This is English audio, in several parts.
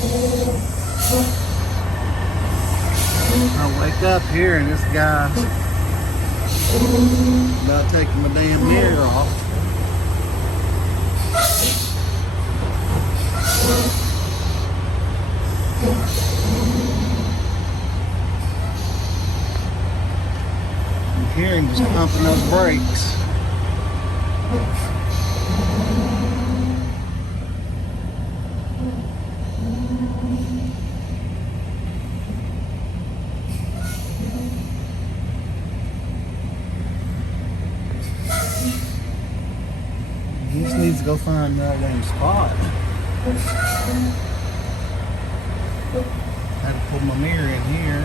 I wake up here and this guy about taking my damn mirror off. You hear him just pumping those brakes. He just needs to go find another damn spot. Had to pull my mirror in here.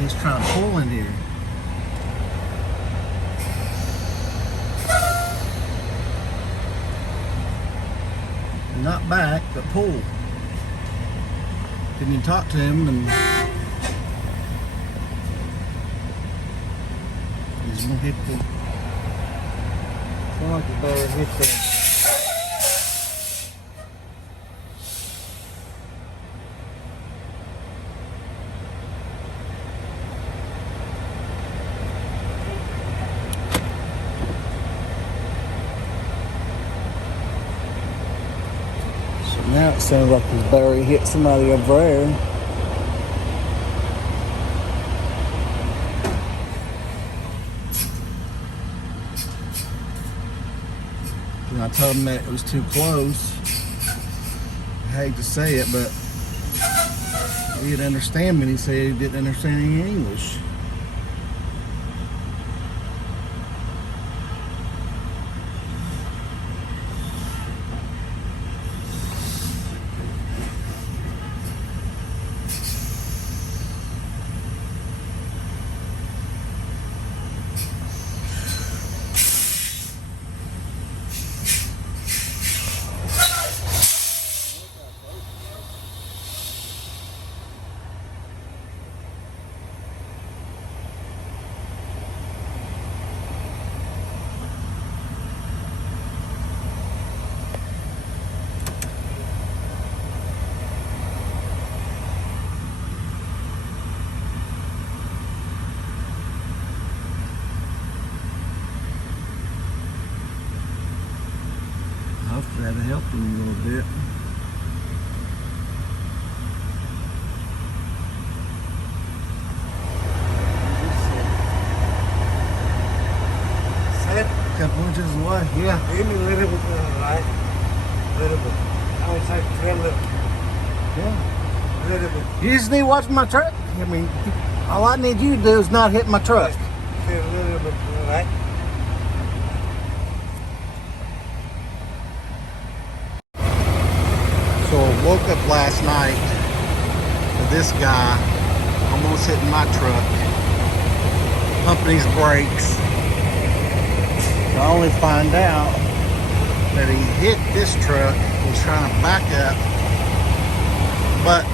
He's trying to pull in here. Not back, but pull. Can you talk to him and he's gonna hit the. Sound like you better hit the. Now it sounds like he's barely hit somebody over there. And I told him that it was too close. I hate to say it, but he didn't understand me. He said he didn't understand any English. Hopefully that'll help him a little bit. Set a couple inches away. Yeah. Give me a little bit to the right. A little bit. I would say a little. Yeah. A little bit. You just need to watch my truck. I mean, all I need you to do is not hit my truck. Say a little bit to the right. So I woke up last night to this guy almost hitting my truck, pumping his brakes. I only find out that he hit this truck, was trying to back up, but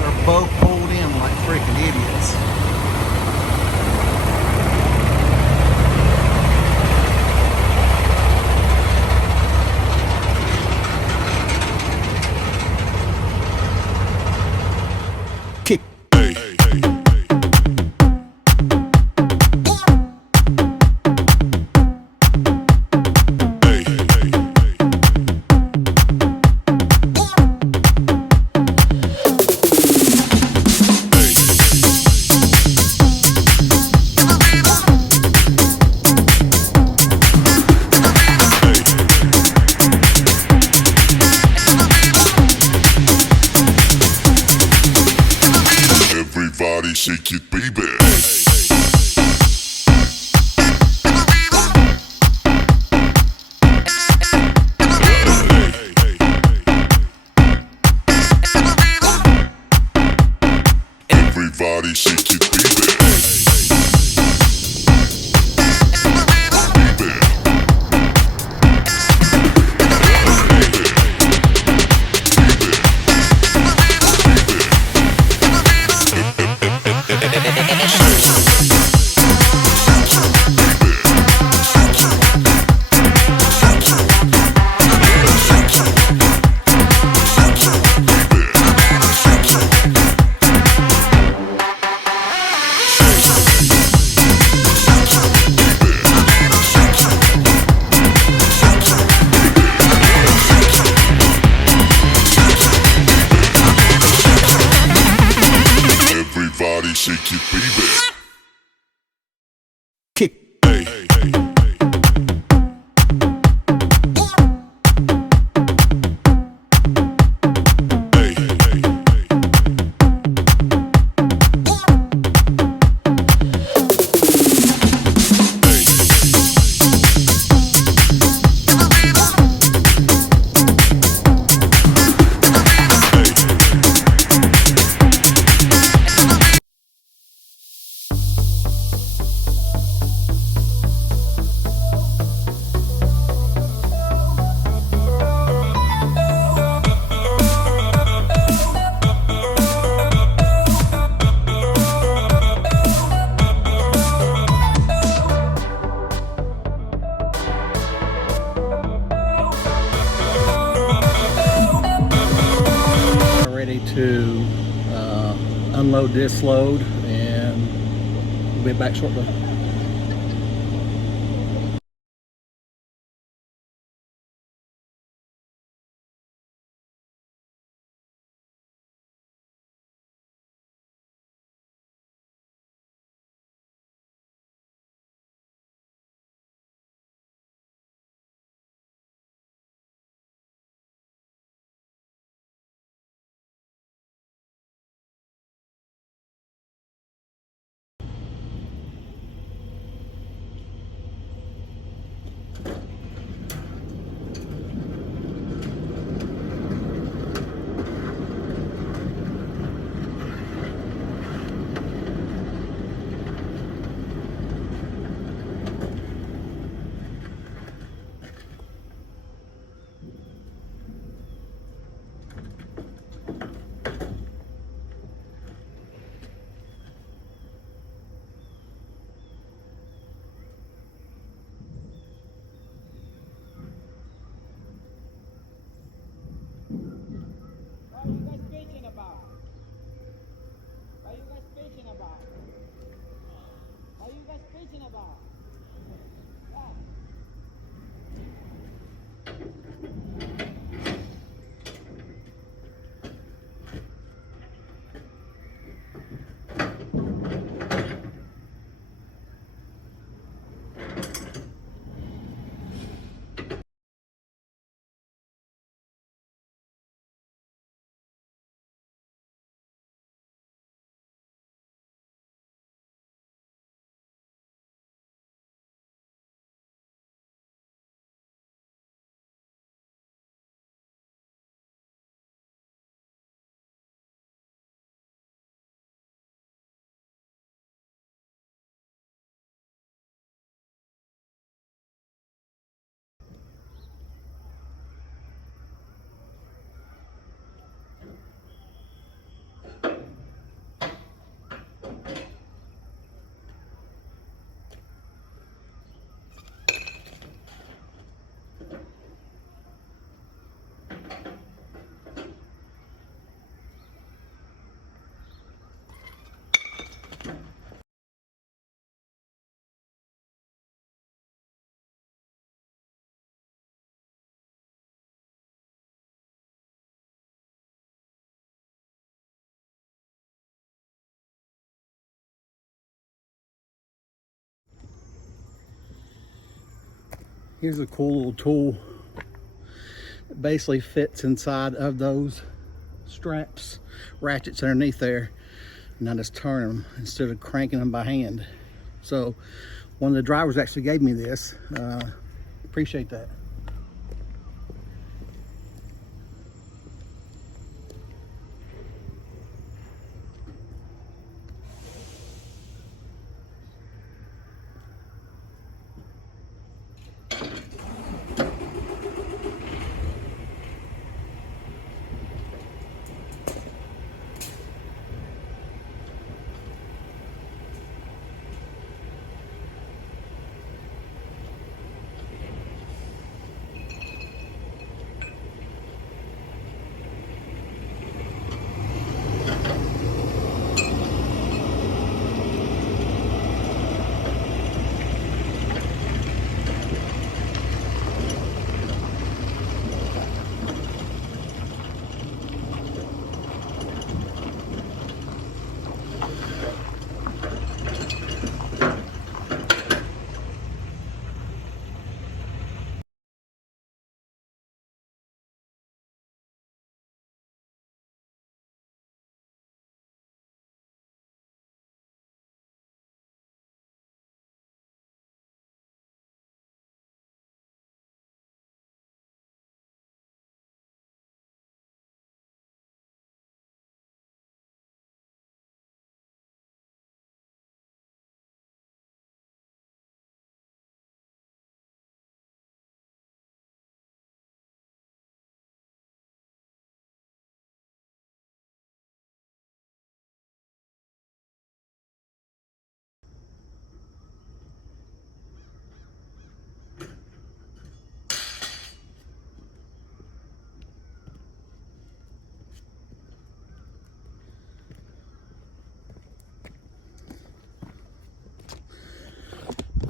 they're both pulled in like freaking idiots. Kick. Everybody shake it, baby. Everybody shake it, baby. Baby. ready to unload this load, and we'll be back shortly. What are you guys bitching about? What are you guys bitching about? What are you guys bitching about? Yeah. Here's a cool little tool. It basically fits inside of those straps, ratchets underneath there, and I just turn them instead of cranking them by hand. So one of the drivers actually gave me this. Appreciate that.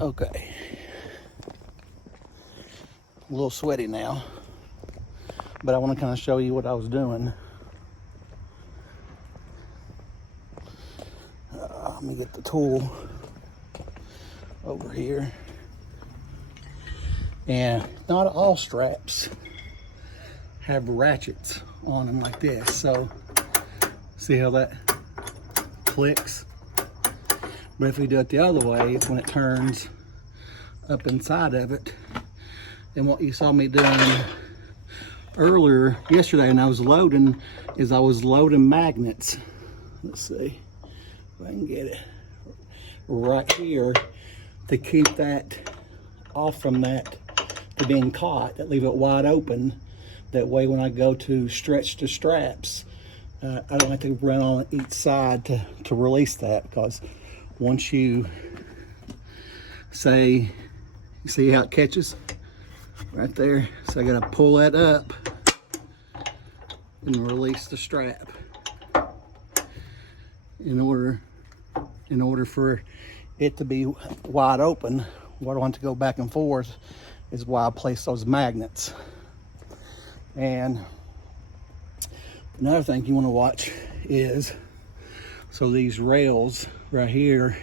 Okay. A little sweaty now, but I want to kind of show you what I was doing. Let me get the tool over here. And not all straps have ratchets on them like this. So see how that clicks? But if we do it the other way, it's when it turns up inside of it. And what you saw me doing earlier yesterday when I was loading is I was loading magnets. Let's see if I can get it right here to keep that off from that to being caught, that leave it wide open. That way when I go to stretch the straps, I don't have to run on each side to release that, because once you say, you see how it catches right there? So I gotta pull that up and release the strap in order for it to be wide open. What I want to go back and forth is why I place those magnets. And another thing you want to watch is, so these rails right here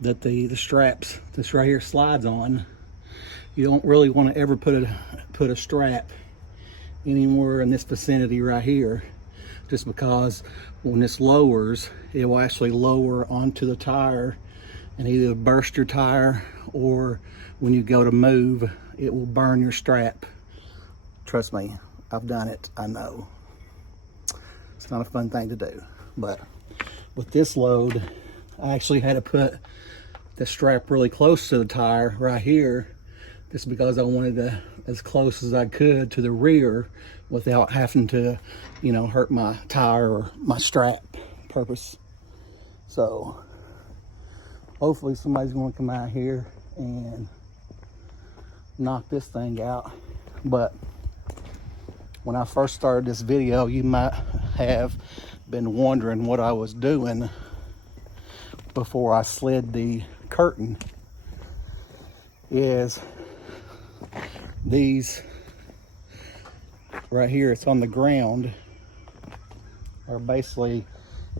that the straps, this right here slides on, you don't really want to ever put a strap anywhere in this vicinity right here, just because when this lowers, it will actually lower onto the tire and either burst your tire, or when you go to move, it will burn your strap. Trust me, I've done it, I know. It's not a fun thing to do. But with this load, I actually had to put the strap really close to the tire right here, just because I wanted to, as close as I could to the rear without having to, you know, hurt my tire or my strap purpose. So hopefully somebody's going to come out here and knock this thing out. But when I first started this video, you might have been wondering what I was doing before I slid the curtain. Is these right here, it's on the ground, are basically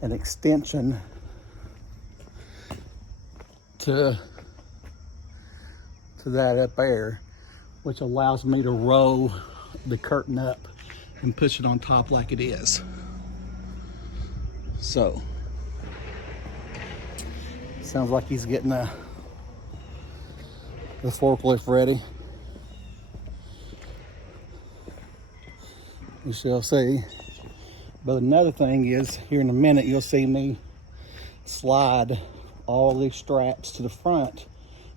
an extension to that up there, which allows me to roll the curtain up and push it on top like it is. So sounds like he's getting the forklift ready. We shall see. But another thing is, here in a minute you'll see me slide all these straps to the front,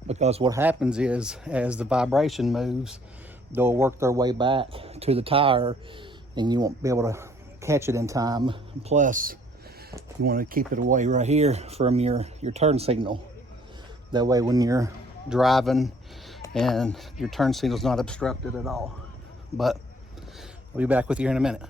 because what happens is, as the vibration moves, they'll work their way back to the tire and you won't be able to catch it in time. Plus, you want to keep it away right here from your turn signal. That way when you're driving and your turn signal's not obstructed at all. But I'll be back with you in a minute.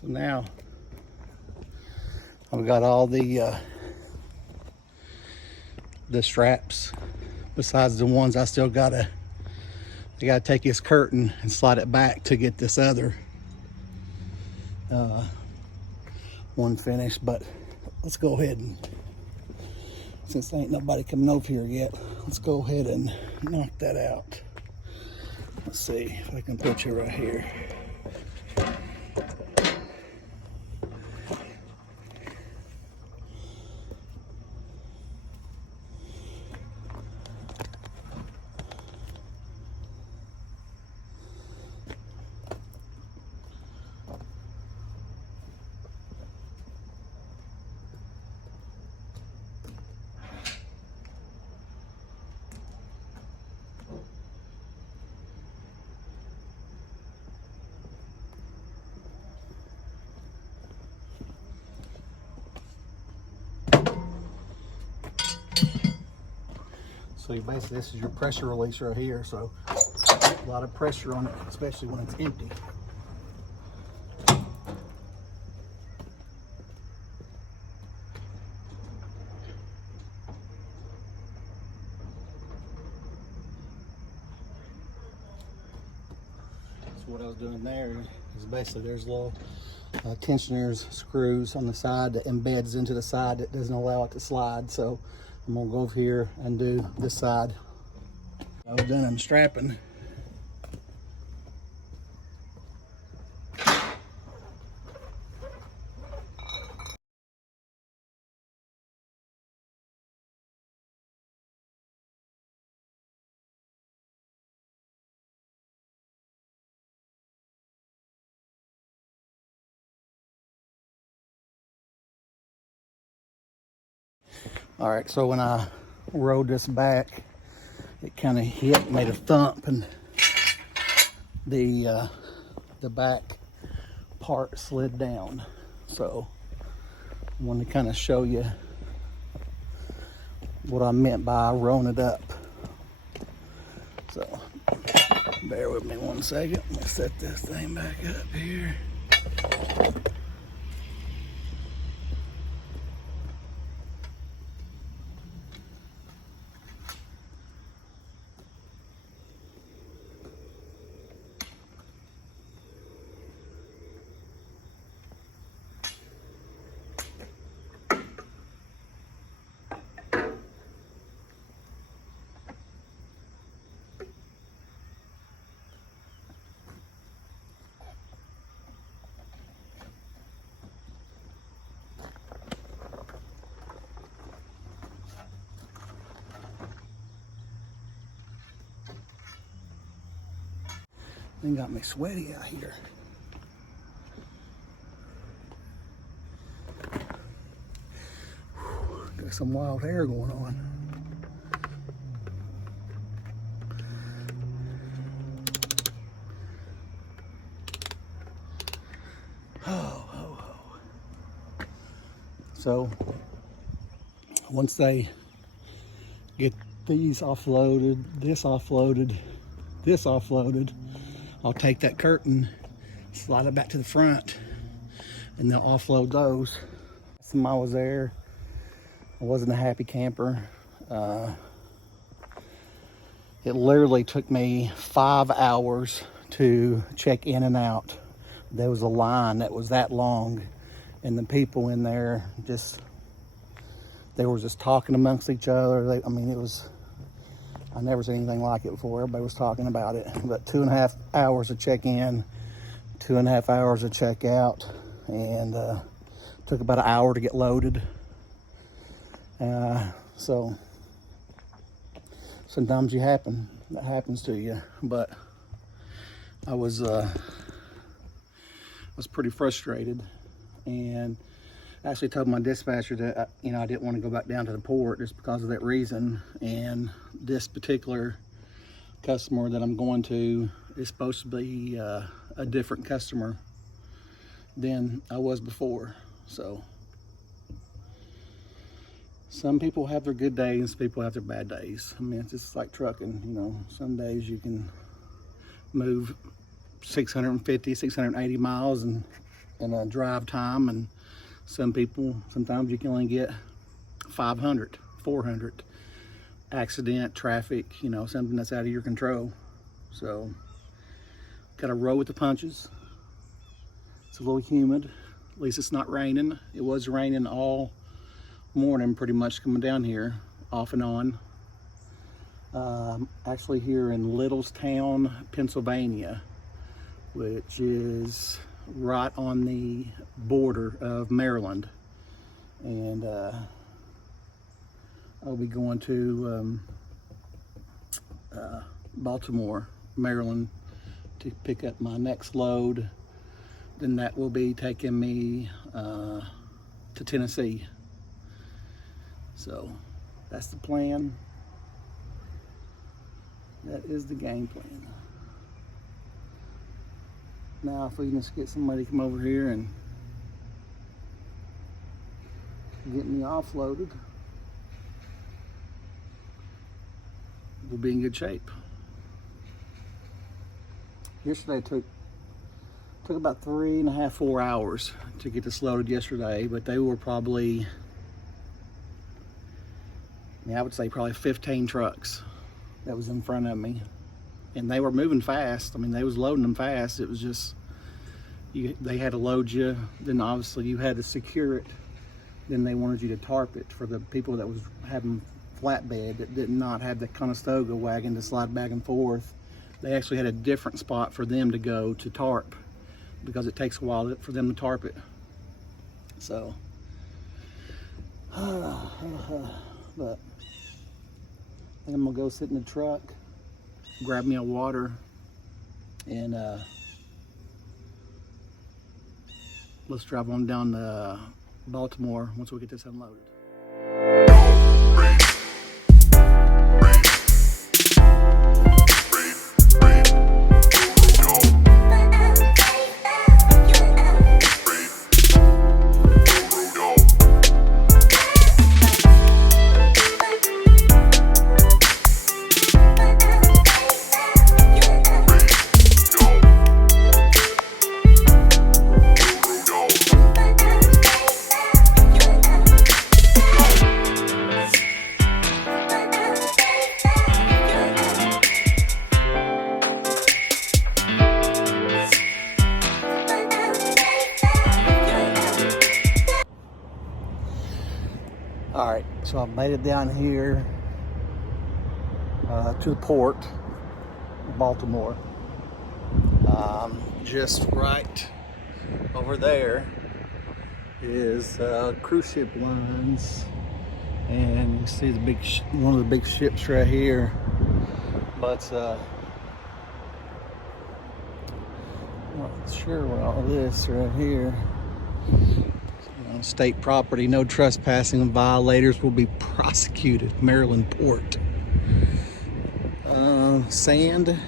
So now I've got all the straps, besides the ones I still gotta take this curtain and slide it back to get this other one finished. But let's go ahead and, since there ain't nobody coming over here yet, let's go ahead and knock that out. Let's see if I can put you right here. So you basically, this is your pressure release right here. So a lot of pressure on it, especially when it's empty. So what I was doing there is basically there's little tensioners, screws on the side that embeds into the side that doesn't allow it to slide. So I'm gonna go over here and do this side. I was done unstrapping. All right, so when I rode this back, it kind of hit, made a thump, and the back part slid down. So I want to kind of show you what I meant by rolling it up. So bear with me 1 second. Let me set this thing back up here. Thing got me sweaty out here. Got some wild hair going on. So once they get these offloaded, this offloaded, this offloaded, I'll take that curtain, slide it back to the front, and they'll offload those. Last time I was there, I wasn't a happy camper. It literally took me 5 hours to check in and out. There was a line that was that long, and the people in there they were just talking amongst each other. I mean, it was, I never seen anything like it before. Everybody was talking about it. But 2.5 hours to check in, 2.5 hours to check out, and took about an hour to get loaded. So sometimes that happens to you. But I was pretty frustrated, and actually told my dispatcher that I didn't want to go back down to the port just because of that reason. And this particular customer that I'm going to is supposed to be a different customer than I was before. So some people have their good days and some people have their bad days. I mean, it's just like trucking. Some days you can move 650, 680 miles in a drive time, and sometimes you can only get 500, 400. Accident, traffic, something that's out of your control. So, gotta roll with the punches. It's a little humid. At least it's not raining. It was raining all morning, pretty much coming down here, off and on. Actually here in Littlestown, Pennsylvania, which is right on the border of Maryland. And I'll be going to Baltimore, Maryland to pick up my next load. Then that will be taking me to Tennessee. So that's the plan. That is the game plan. Now if we can just get somebody to come over here and get me offloaded. we'll be in good shape. Yesterday took about 3.5, 4 hours to get this loaded yesterday, but they were probably, I would say probably 15 trucks that was in front of me. And they were moving fast. I mean, they was loading them fast. It was just, they had to load you. Then obviously you had to secure it. Then they wanted you to tarp it for the people that was having flatbed that did not have the Conestoga wagon to slide back and forth. They actually had a different spot for them to go to tarp because it takes a while for them to tarp it. So, but I think I'm gonna go sit in the truck, grab me a water, and let's drive on down to Baltimore once we get this unloaded. All right, so I've made it down here to the port, Baltimore. Just right over there is cruise ship lines, and you see the big one of the big ships right here. But not sure what all this right here. State property, no trespassing. Violators will be prosecuted. Maryland port. Sand,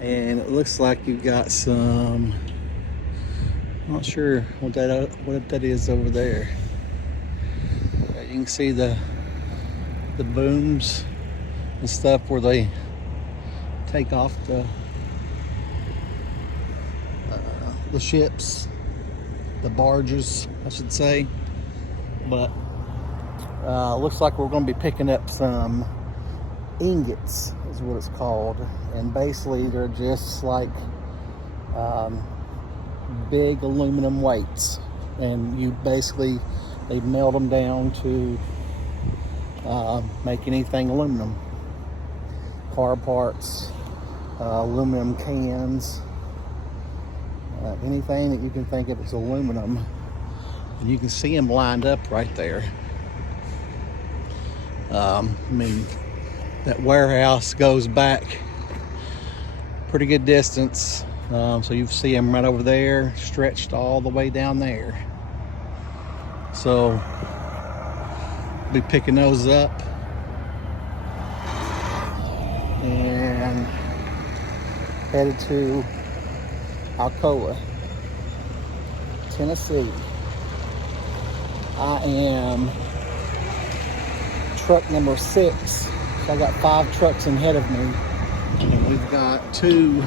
and it looks like you've got some. I'm not sure what that is over there. You can see the booms and stuff where they take off the ships. The barges, I should say. But looks like we're going to be picking up some ingots, is what it's called. And basically they're just like big aluminum weights, and they melt them down to make anything aluminum. Car parts, aluminum cans, anything that you can think of as aluminum. And you can see them lined up right there. I mean, that warehouse goes back pretty good distance. So you see them right over there, stretched all the way down there. So be picking those up and headed to Alcoa, Tennessee. I am truck number 6. So I got 5 trucks ahead of me, and we've got 2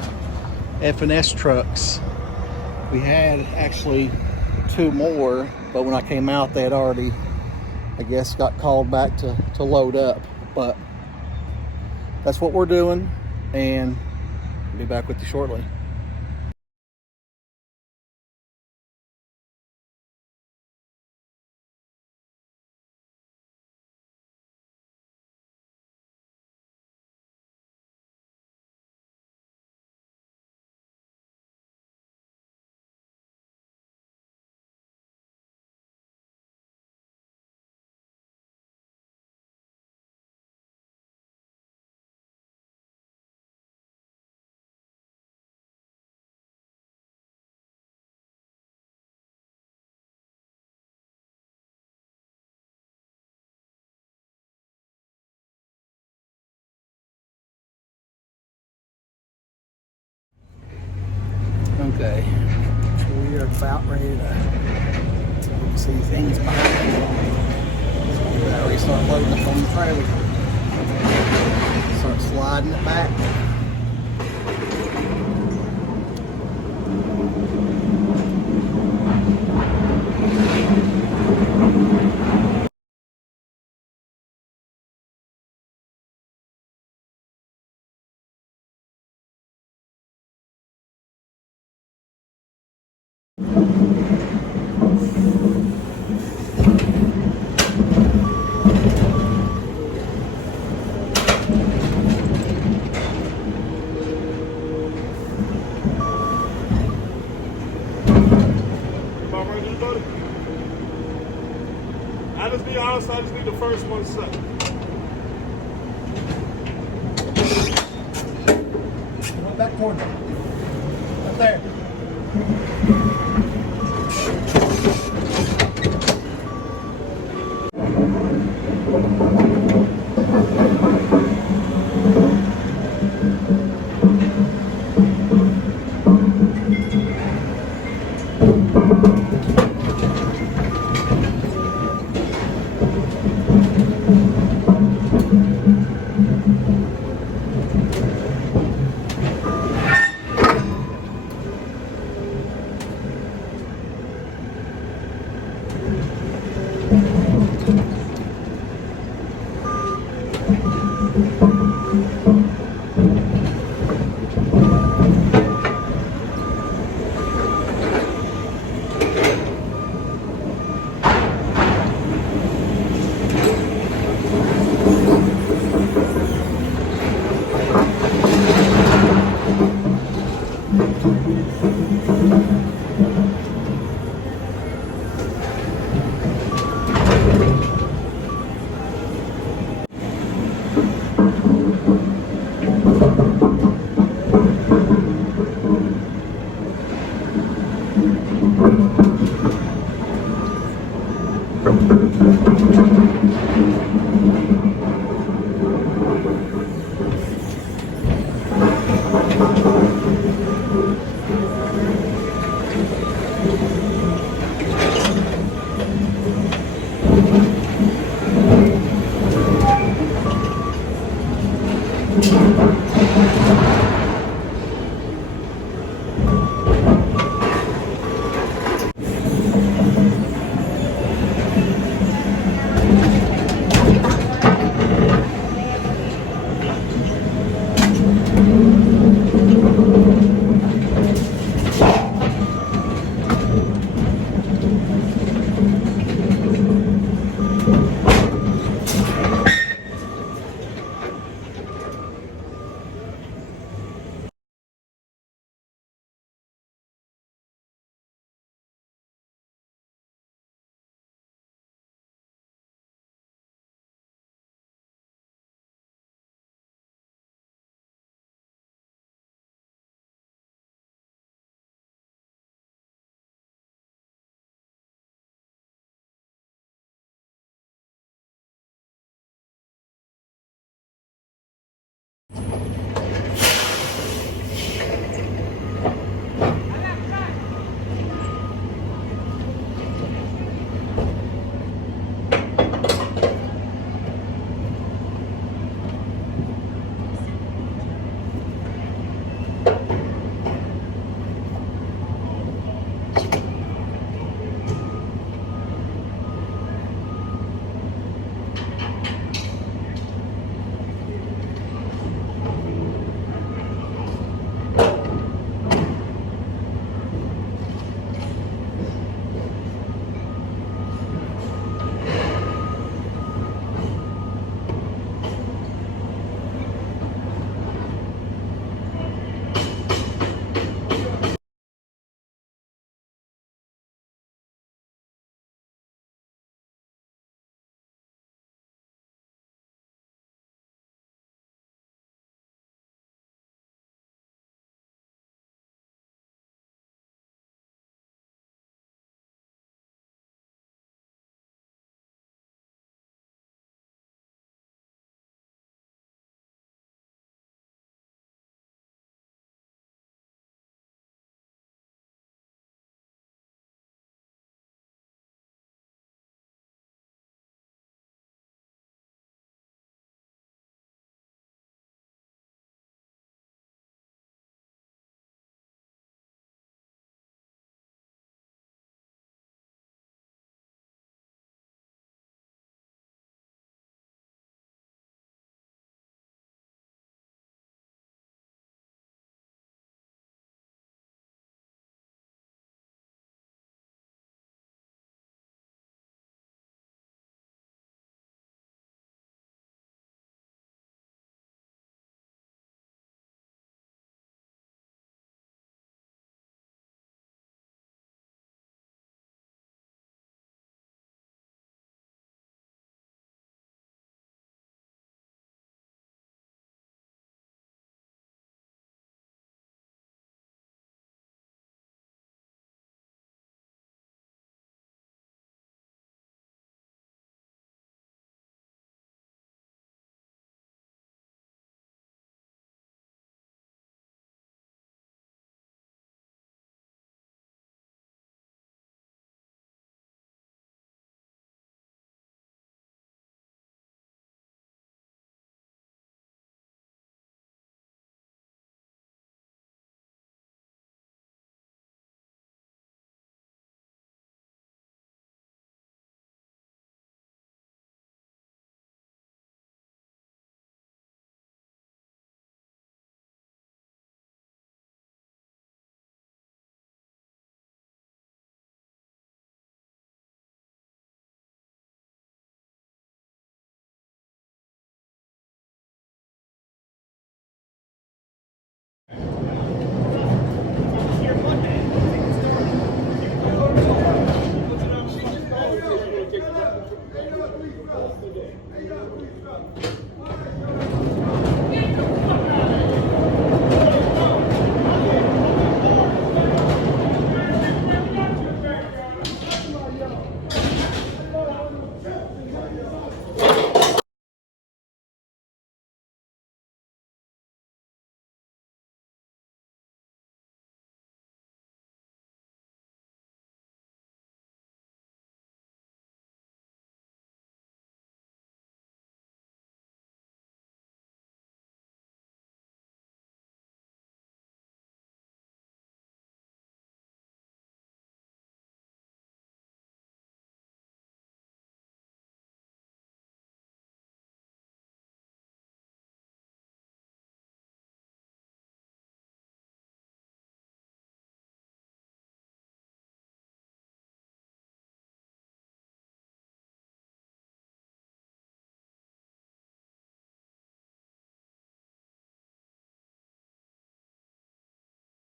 F&S trucks. We had actually 2 more, but when I came out, they had already, I guess, got called back to load up. But that's what we're doing, and I'll be back with you shortly. Okay, so we are about ready to see things behind me. So we better start loading up on the trailer. Start sliding it back. About ready to do it? I just be honest, I just need the first one set. Right back toward them. Up there.